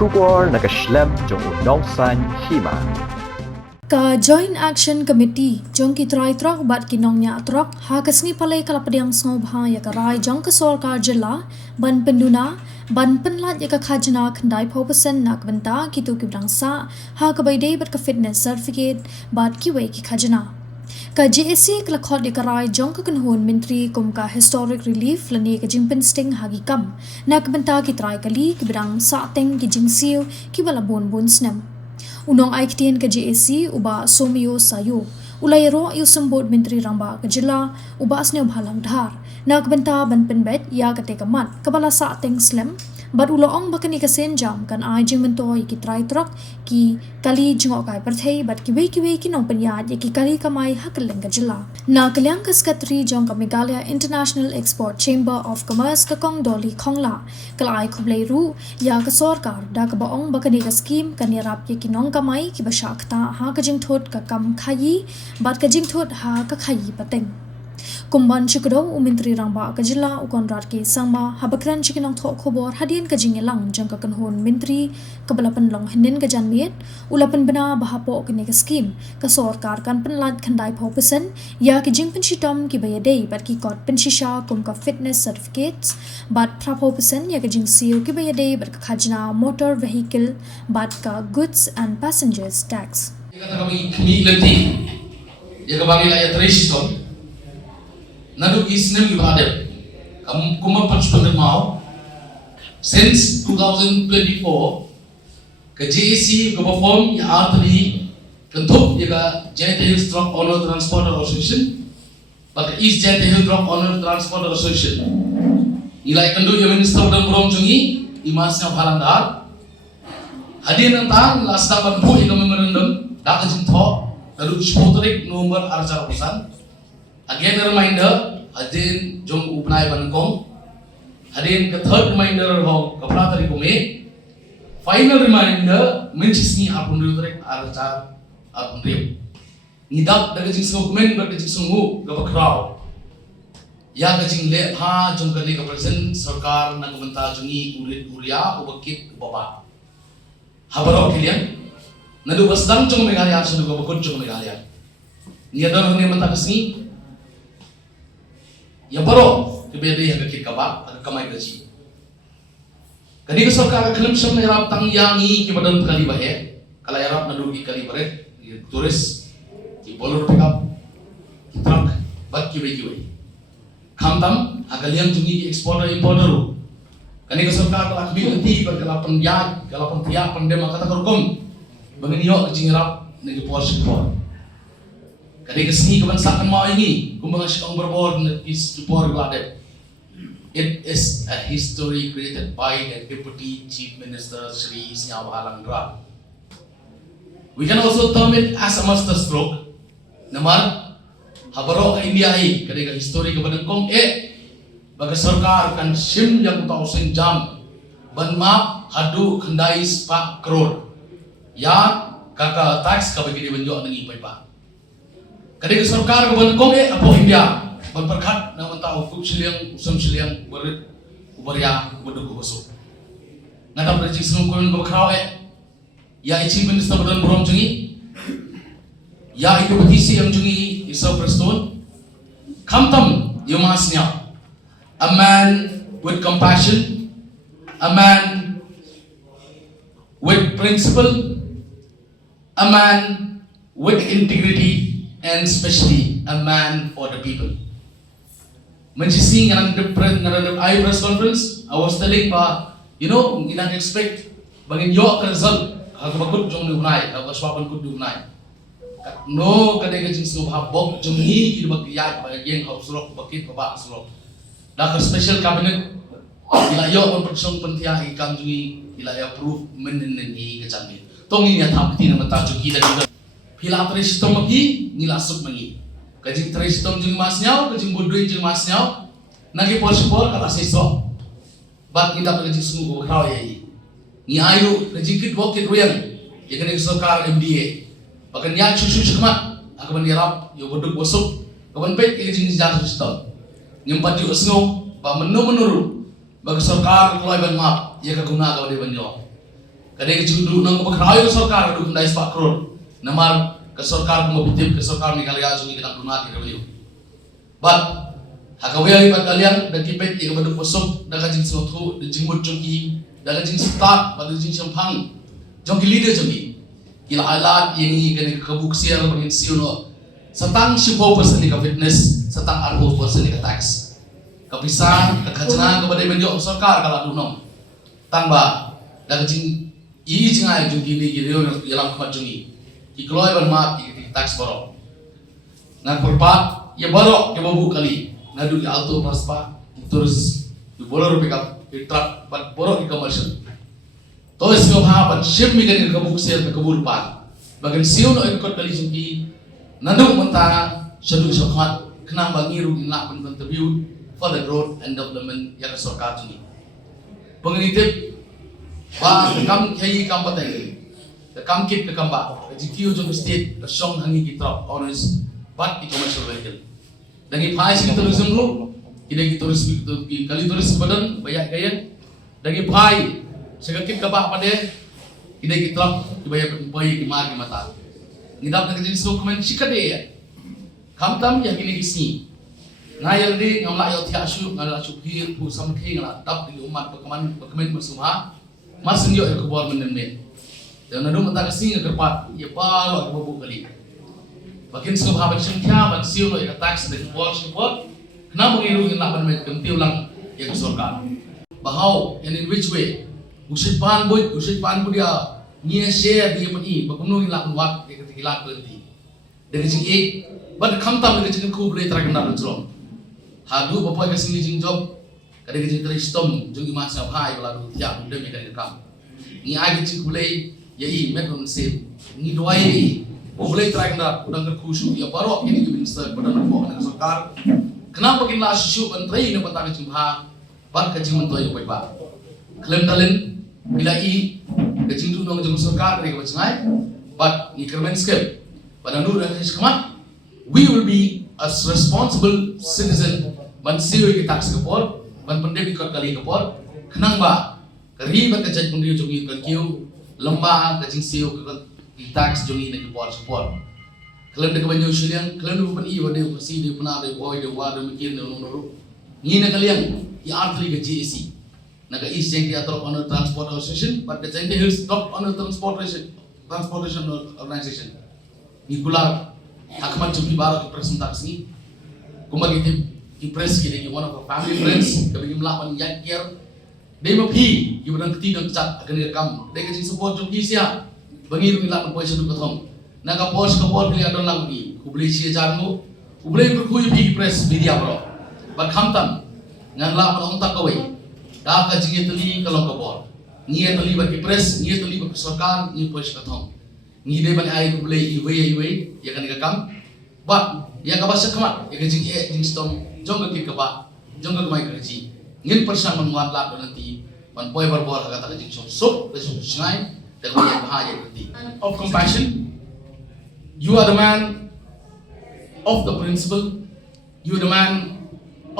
Shukor nakaslem jong unongsan Hima. Ka Joint Action Committee jong ki try trok bat kinongnya trok ha kasni palai kalapadiang snob ha ya karai jong ka Sorkar jela ban penduna ban penlat ya ka Khajna khandai 4% nak benta kitu kibdang sa ha ka baidei bat ka fitness certificate bat ki wei ki Khajna ka JSC klakhot ya karai jong ka kanhun menteri kum ka historic relief lani ka jingpen sting hagi kam nak benta ki try kali kibdang sa teng ki jingsiu ki bala bon snem Unong aiktian ke JSC uba somio sayo. Ulayro yu sembut menteri ramba ke jela uba asne bhalang dhar. Nak benta ban penbet ya kate kamat kabala sa teng slem. Bat uloong bakani ka senjam kan ai jing mentoi ki try truk ki kali jingok kai perthei bat ki wei ki nong penyat ki kali kamai hakeleng ka jela. Na kaliang ka sekretari jong ka Meghalaya International Export Chamber of Commerce ka kong doli khongla. Kalai Khublei ru ya ka Sorkar da ka baong bakani ka scheme kan yarap ki nong kamai ki basakta ha ka jing thot ka kam khayi bat ka jing thot ha ka khayi pateng. Kumban chikdo menteri rangba ka jila ukon rat ke sangma habakran chikinong thok khobor hadian ka jingelang jang ka kanhon menteri kabalapan long henden ka janmiet ulapan bena bahapo kini ka scheme ka Sorkar kan penlat khandai 4% ya ki jing penchitom ki bayadei bat ki kot penshisha kum ka fitness certificates bat 4% ya ki jing siu ki bayadei bat ka Khajna motor vehicle bat ka goods and passengers tax kata kami lenti ya ka bagi la ya tradition Nadu isnem ibadem. Kamu kuma panchpandar mau. Since 2024, ke JSC ke perform ya artani kentuk ya ka Jet Hills Truck Owner Transporter Association, pada East Jet Hills Truck Owner Transporter Association. Nilai kendu ya minister dan burung jungi imasnya balandar. Hadir nantang last dapat bu yang kami merendam dak jintho lalu spotorik nomor arca pesan. Again a reminder, hadin jong upnai banakong, hadin ka third reminder ho kapratari kume, final reminder menchisni apun rudrek archa apun riu. Nidak daga jing sungu kumen daga jing sungu gabakraw. Ya ka jing le ha jong kali ka present Sorkar na kumenta jungi ulit uria ubakit baba. Habaro kilian, nadu basdang jong Meghalaya sudu gabakut jong Meghalaya. Niadon hone menta kasni. Ya baro kebede yang kekit kabak agak kamai gaji. Kadi ke Sorkar kelim syam na yarap tang yangi ki badan kali bahe kala yarap na dugi kali baret turis ki bolor pickup ki truck bak ki wei kamtam agaliam jungi ki exporter importer kani ke Sorkar kala kbi nanti berkalapan yag kalapan tiak pandem kata kerkom bangeniyo jingrap negi Porsche por Kadi kesini kebangsaan mau ini, kumbangan syong berbor is to bor gladep. It is a history created by the Deputy Chief Minister Sri Isnya Bahalandra. We can also term it as a master stroke. Naman, habaro ka India ay kadi ka history ka banangkong baga Sorkar kan sim yang tau senjam ban map hadu khandai 4 crore. Ya kaka tax ka bagi dibanjo ng ipay pa. Kadi ke Sorkar ke Bangkok apo India berperkat na mentau kub siliang usam siliang berit ubarya beduk besok. Ngata berjing senung kun berkrau ya ichi minister badan burung jungi ya itu petisi yang jungi isa preston kamtam yumasnya a man with compassion, a man with principle, a man with integrity, and especially a man for the people. Mencising ang different I press conference, I was telling inang expect bangin yo ka result kagabagod jong lunay, kagaswapan ko lunay. No kadai ka jing subhabok jong ni kidbagiyat bagayeng hausurok bakit baba surok. Dak special cabinet ila yo on persong pentia ikam jungi ila ya proof menen ni kacamit. Tongi ya tapti na matajo kita juga. Pila tristom lagi nilasuk mangi. Kajing tristom jeng masnyau, kajing bodoi jeng masnyau. Nagi por kala seso. Bat kita kajing sungguh kraw yai. Ni ayu kajing kit bokit ruyang. Ya kene Sorkar MDA. Bahkan ya susu kemat. Aku menirap yo bodok bosuk. Kapan pet kajing jang sistem. Nyempat yo sengo ba menuru. Bagi Sorkar kelai ban map ya kaguna ka de banyo. Kadang kita dulu nang berkerja ke Sorkar dulu kena ispak kror. Namar ke Sorkar pembitim ke Sorkar ni kalian sungi kita dunat kita beliau. But hakawai ibat kalian dan kipet yang pada posok dan kajing selotu dan jingmut jongki dan kajing start pada jing sempang jongki leader jongki. Kila alat yang ini kena kebuksian bagi siuno. Setang 10% ni ke fitness, setang 40% ni ke tax. Kepisah, ke Khajna kepada benjok Sorkar kalau dunong. Tambah dan kajing ini cengai jongki ni kira dalam kemat jongki. Ikloi bermat di tax borok. Ngan perpat ya borok ke babu kali. Ngadu di alto paspa terus di borok pick-up di truck but borok di commercial. Toh siapa hapan ship mi kan ke buksel ke kabur pat. Bagian siu no ikut kali jumpi nandu mentara sedu sokhat kena bangiru di nak pun contribute for the growth and development yang Sorkar ini. Pengenitip ba kam kei kam patai. Kam kit ke kamba. Jikiu jom state song hangi kitrap honors but di commercial vehicle. Dan ipai sih tourism lu, kita turis kali turis badan banyak gaya. Dan ipai segakit kabah pada kita dibayar bayar kemar mata. Ngidap nak jadi dokumen sikade ya. Kamtam yang ini kisni. Ngayal di ngamla yo tiasu ngala chupir pu samkhe ngala tap di umat pekaman bersama. Masin yo ke bawah menemne. Dan nadu mata kisni ngekerpat ya palo ke babu kali. Bakin sekolah habat sengkya ban siu lo ya tax dan wall support. Kenapa mengiru nak menemne kentiu lang ya Sorkar. Bahau and in which way? Usit pan bu dia nia share dia peni bakunu ilak buat dia ketika ilak berhenti. Dengan jing but kamtam dengan jing Khublei terkenal jrom. Hadu bapak ke sini jing job kadang jing teristom jing masa hai beladu tiap muda mereka rekam. Ni ai jing Khublei ya met on save. Ni doai Khublei terkenal udang kerkusu ya barok ini minister pada nak dengan Sorkar. Kenapa kita asyuk antri ni patang jing ban ke jing mentoi baik. Klaim talent bila kecing tu nong jeng Sorkar dari kebacangai, but ni kermen skip. Pada nur dan kemat, we will be as responsible citizen. Ban siu ke tax kepor, ban pendek ikut kali kepor. Kenang ba, keribat kejat pendiri jongi kerkiu, lembah kecing siu ke tax jongi nak kepor support. Klaim dekat banyak usulian, klaim dekat peni wade pasti dia pernah ada boy dia wade mikir dia nong. Ni nak kalian, ya artli ke JAC. Naga East Jeng dia top on transport association, but the Jeng Hills top on transportation organization. Nikular hakman cukup baru presentasi ni. Kumagi di press kita one of our family friends kami melakukan yang care. Dia mapi, dia berang ketidak kecat akan direkam. Dia kasi support jom isia. Bangiru melakukan poin satu ketong. Naga post kapor pilih ada lang ni. Khublei sia jangu. Khublei berkuyu pi press media bro. But kamtam ngan lakukan ontak kawai. Dah kajing teli kalau kabor. Ni teli bagi pres, ni teli bagi Sorkar, ni pres katong. Ni deh bani ai Khublei iwe ya kan ikam. But ya kabasa kamat, ya kajing jing stom jong ke kaba, jong ke mai kerji. Ngin persan memuat lak nanti ban poi berbor kata kajing sok besok sungai dan yang bahaya nanti. Of compassion, you are the man of the principle, you are the man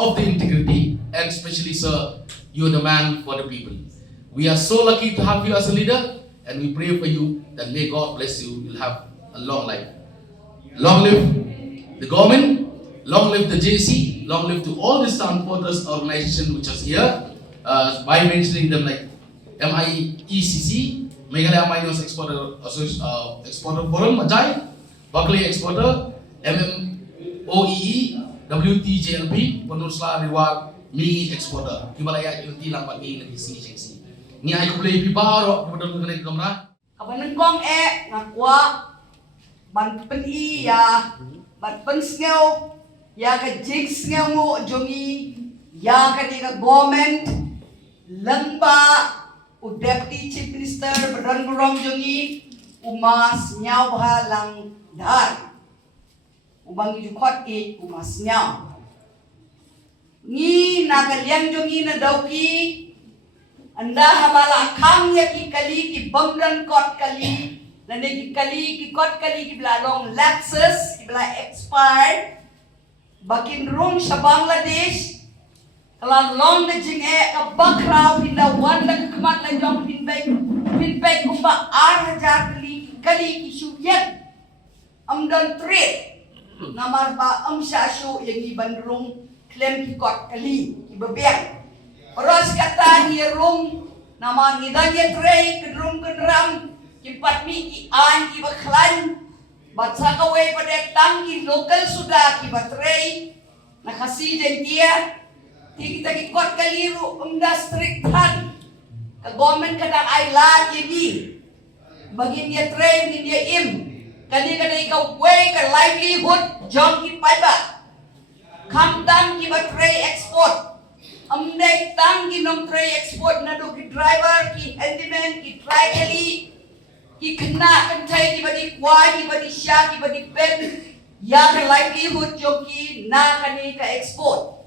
of the integrity, and especially sir, you are the man for the people. We are so lucky to have you as a leader, and we pray for you that may God bless you. You'll have a long life. Long live the government, long live the JC, long live to all the transporters organization which is here. By mentioning them like MIECC, Meghalaya Miners Exporter Forum, Majai, Buckley Exporter, MMOEE, WTJLP, Penursla Reward, Mi Exporter. Himalaya yung tilang pag ni nag-sing. Ni ay Khublei pibaro kepada mengenai kamera. Kapan kong ngakwa ban pen ya ban pen sneo ya ka jig sneo mo jongi ya ka di ka government lamba u deputy chief minister badan burong jongi umas nyau halang dar ubangi jukot umas nyau ni nakalian jongi na dauki anda hamala kham ya ki kali ki bangran kot kali nane ki kali ki kot kali ki blalong lapses ki bla expired bakin room sa Bangladesh kala long na jing ka bakraw hinda wan na kamat la jong pin comeback kumba 8,000 kali kisuyat amdan trade namar ba amsha shu yang ibandrung klaim kikot kali ibebeng oros kata ni rum nama ngidanya tray kedrum kedram kimpat mi ki an ki baklan batsa kawe pada tangki lokal sudah ki batray nakasi den dia ti kita kikot kaliru strict han ka government kadang ai la ni bagi dia train ni dia im kani ikaw way ka livelihood jong ki paiba kam dam ki batray export amdek tang ki nom tray export na do ki driver ki handyman ki trailer ki kena kan thai ki badi kwa ki badi sha ki badi pen ya ka livelihood jong ki na kani ka export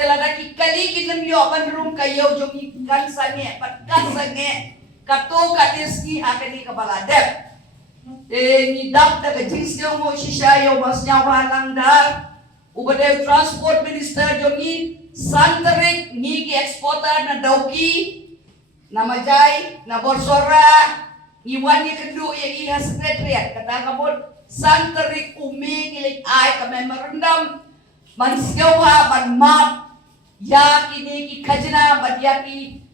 telada ki kali ki nam yo bandrum kayo jong ki kan sange pat kan sange kato katis ki akani ka baladep ni dap da ka jins yo mo shisha yo mas nyawalang dar ubade transport minister jong ni santarik ni ki eksporter na dauki na majai na borsora iwan ni kendu yang iha secretariat kata kabut santarik umi ngilik ai ka memorandum man syawa ban map ya kini ki khajna badia ki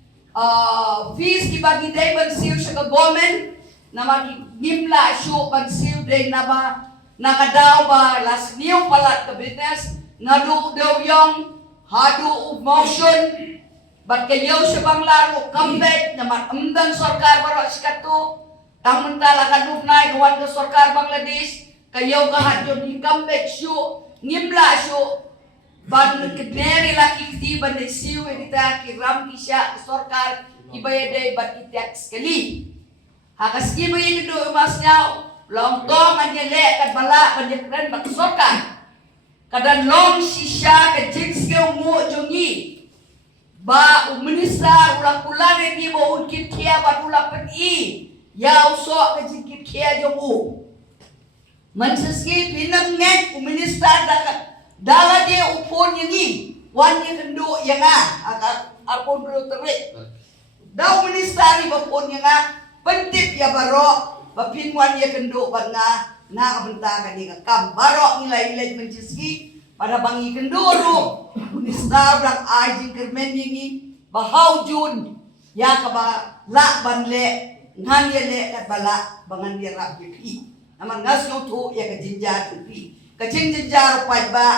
fees ki bagi dai ban siu sa government nama ki gimla shu ban siu dai na ba nakadaw ba las new palat ka business nadu daw yung hadu motion bat kayo sa banglaru comeback naman amdan sorkar baro iskatu tang mentala kaduk nai kawan ke sorkar Bangladesh kayo ka hadu ni comeback shu ngimla shu ban kederi laki ti ban siu kita kiram kisya sorkar ibayade bat kita sekali hakas ki bayi do masnya long tong anya le kat bala ban keren bat sorkar kadang long shisha ke jinx ke umu jongi ba uminista ulang kulare ni bo unkit kia ba ulang peni ya usok ke jingkit kia jongu manseski pinam ngek uminista dala dia upon yangi wan yang kendu yang apon bro terik da uminista ni ba pon yang pentip ya baro ba pinwan ya kendu ba na kabenta kani ka kam barok nilai menjiski pada bangi kenduru minister brang ajing kermen ini bahau jun ya ka ba la banle ngan ye le kat bala bangan dia rap pi aman ngas yo tu ya ka jinjar pi ka jinjar pai ba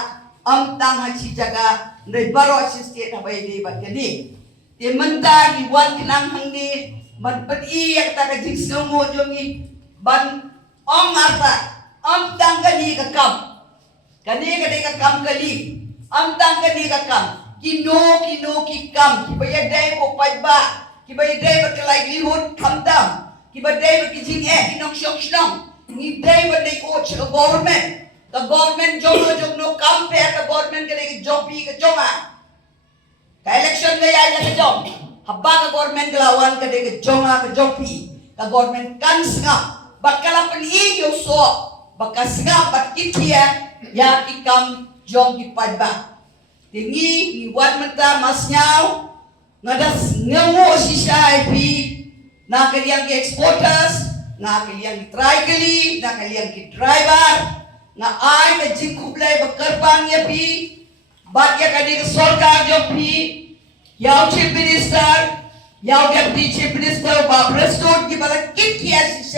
am tang ha chi jaga ndai barok siste ta bai ni ba kani te menta ni wan kinang hang ni ban pati ya ta ka jing mo jongi ban ong arta am tang kani ka kam kani ka kam kali am tang kani ka kam kino ki kam ki baya dai ko pai ba ki baya dai ba livelihood kam dam ki ba dai ba ki jing kinong shong shnong ni dai ba dai ko cha government jong no kam pe ka government kani jopi ka jonga ka election le ya ka jong habba ka government lawan ka dai ka jonga ka jopi ka government kan snga bakala peni yo so bakas nga bat kitia ya kikam jong kipadba tingi ni wan menta masnyaw ngadas ngawo si pi na kaliang ki exporters na kaliang ki trikeli na kaliang ki driver na ay ka jing Khublei bakarpang ya pi bat ya kadi sorkar jong pi yaw chief minister yaw deputy chief minister ba president ki bala kitia si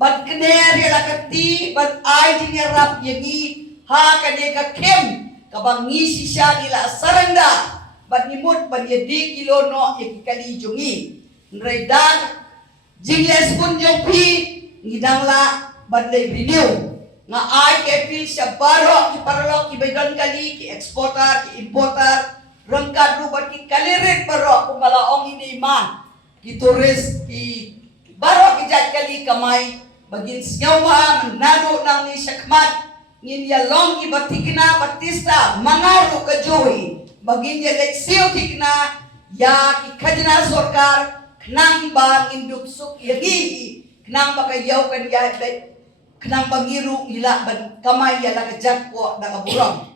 bat kener ya lakati bat ai dingerap yangi ha kade ka kem kabangi sisya nila saranda bat nimut ban yedi kilo no yakikali jungi nredan jingles pun jopi ngidangla bat le renew nga ai kepi sa baro ki parlo ki bedon kali ki exporter ki importer rangkat ru bat ki kalirit baro kumala ong ini ma ki turis ki baro ki jat kali kamay bagin sinyawa menado nang ni syakmat ngin ya long ibatikna batista mangaru ka joy bagin ya leksio tikna ya ki khajna sorkar knang ba induk suk yagi knang ba kayaw kan ya knang bangiru ila ban kamay ya la kajak ko da kaburong